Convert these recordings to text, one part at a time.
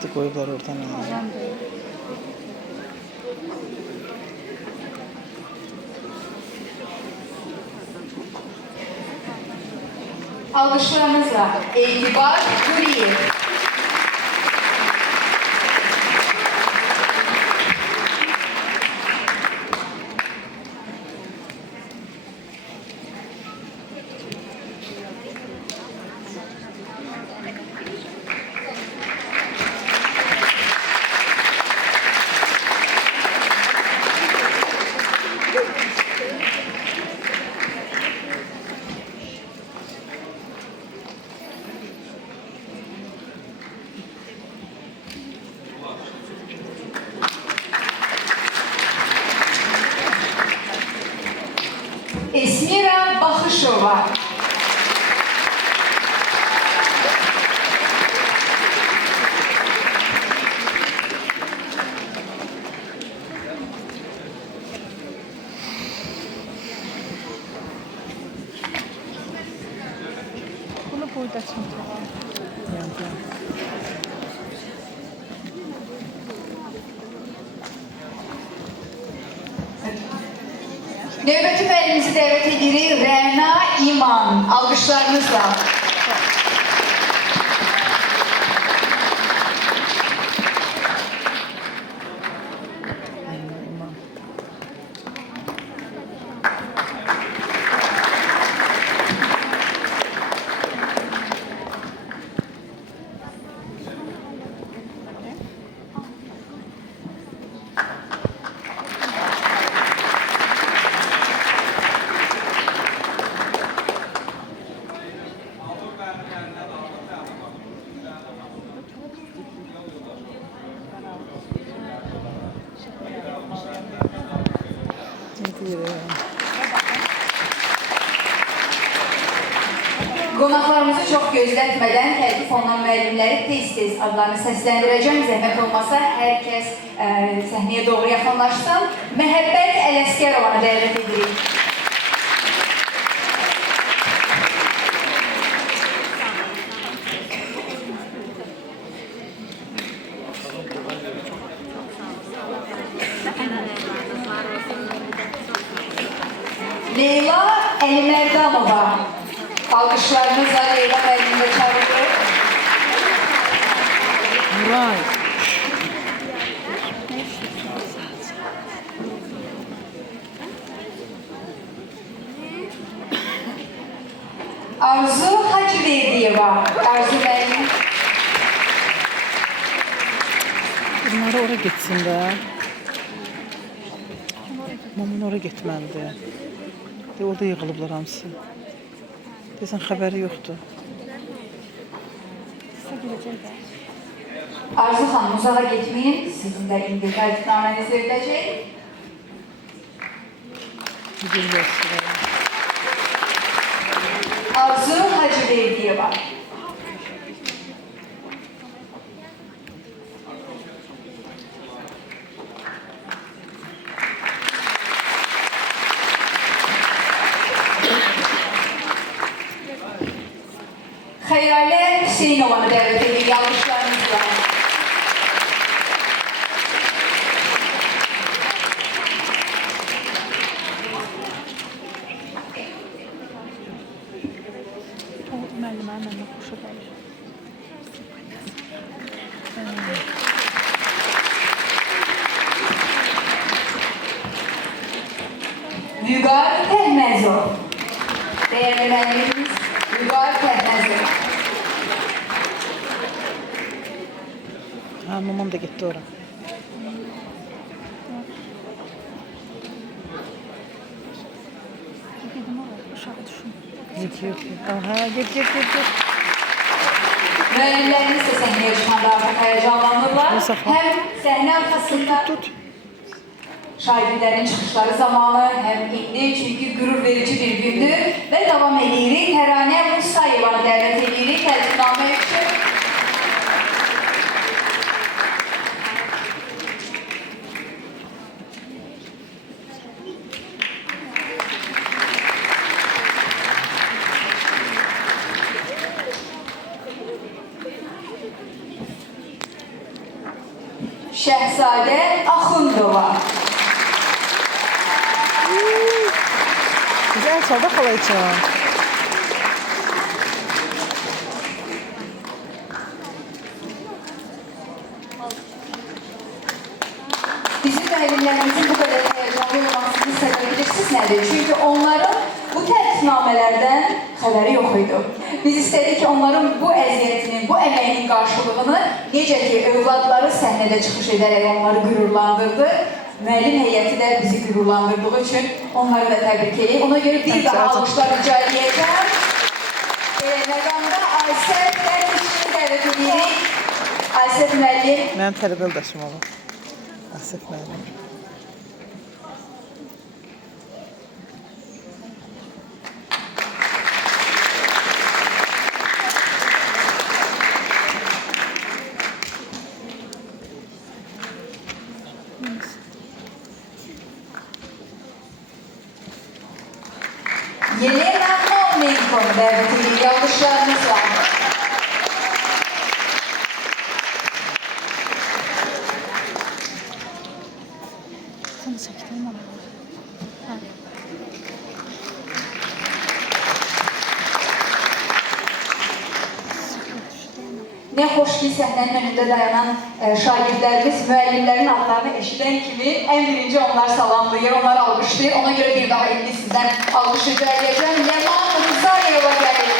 Adi koyublar oradan. Alkışlarınızla Etibar Guriyev. Esmira Baxışova. Bunu burada çantalar. Növbəti müəllimimizi dəvət edirik Rəna İman. Alqışlarınızla. Qonaqlarımızı çox gözlətmədən təlqi fondan müəllimləri tez-tez adlarını səsləndirəcəm. Zəhmət olmasa hər kəs səhnəyə doğru yaxınlaşsın. Məhəbbət Ələskərovanı dəvət edirik. Leyla Əlimərdanova. Alkışlarınızla Leyla müəllimə çağırılır. Nuray. Arzu Hacıverdiyeva. Arzu müəllim. Bunları oraya gitsin de. Mamun oraya gitməlidir. De orada yığılıblar hamısı. Desən xəbəri yoxdur. Arzu xanım uzağa getməyin. Sizin də indi qayıtnaməniz veriləcək. Güzel göstərir. Arzu Hacıverdiyeva. Xeyralə Hüseynovanı dəvət edirik alkışlarınızla. O müəllimə mənə xoşu gəlir. Vüqar Təhməzov. Dəyərli müəllimimiz Vüqar Təhməzov. Ha, mamam da gitti oraya. Gedim oraya, uşağı düşün. Gidiyor. Aha, git. Müəllimlərimiz də səhnəyə çıxanda artıq həyəcanlanırlar. Mustafa. Həm səhnə arxasında Tut. şagirdlərin çıxışları zamanı, həm indi çünki qürur verici bir gündür və davam edirik. Təranə Musayevanı dəvət edirik tərcümanə üçün. Şəhzadə Axundova. Güzel çaldı xalayçım. Bizim müəllimlərimizin bu qədər həyəcanlı olmasının səbəbi bilirsiniz nədir? Çünki onların bu tərifnamələrdən xəbəri yox idi. Biz istədik ki, onların bu əziyyətinin, bu əməyinin qarşılığını necə ki, övladları səhnədə çıxış edərək onları qürurlandırdı, müəllim heyəti də bizi qürurlandırdığı üçün onları da təbrik edeyim. Ona görə bir daha alışlar rica edəcəm. Məqamda Aysət Dərvişini dəvət edirik. Aysət müəllim. Mənim tərbiyə yoldaşım olur. Asif müəllim. Yelena Nomenko dəvət edirik. Alışlarınız var. Sana çəkdim ama. Hə. Nə xoş ki, səhnənin önündə dayanan şagirdlərimiz müəllimlərin adlarını eşidən kimi ən birinci onlar salamlayır, onları alqışlayır. Ona görə bir daha indi sizdən alqış rica edəcəm. Ləman Rızayeva gəlir.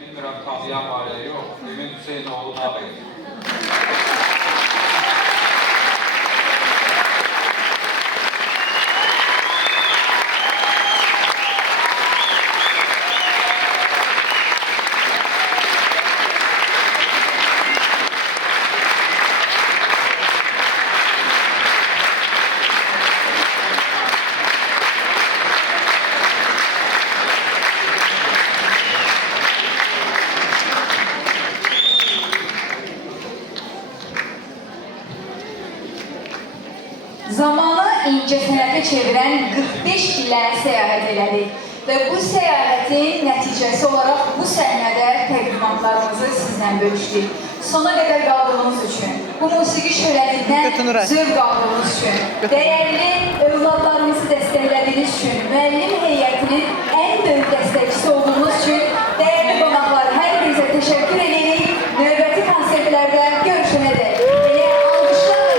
Bilmirəm, tanıyan var ya yox. Emin Hüseynoğlu Ağabey. Zamanı incəsənətə çevirən 45 ilə səyahət elədik və bu səyahətin nəticəsi olaraq bu səhnədə təqdimatlarımızı sizlə bölüşdük. Sona qədər qaldığınız üçün, bu musiqi şöhrətindən zövq aldığınız üçün, dəyərli övlad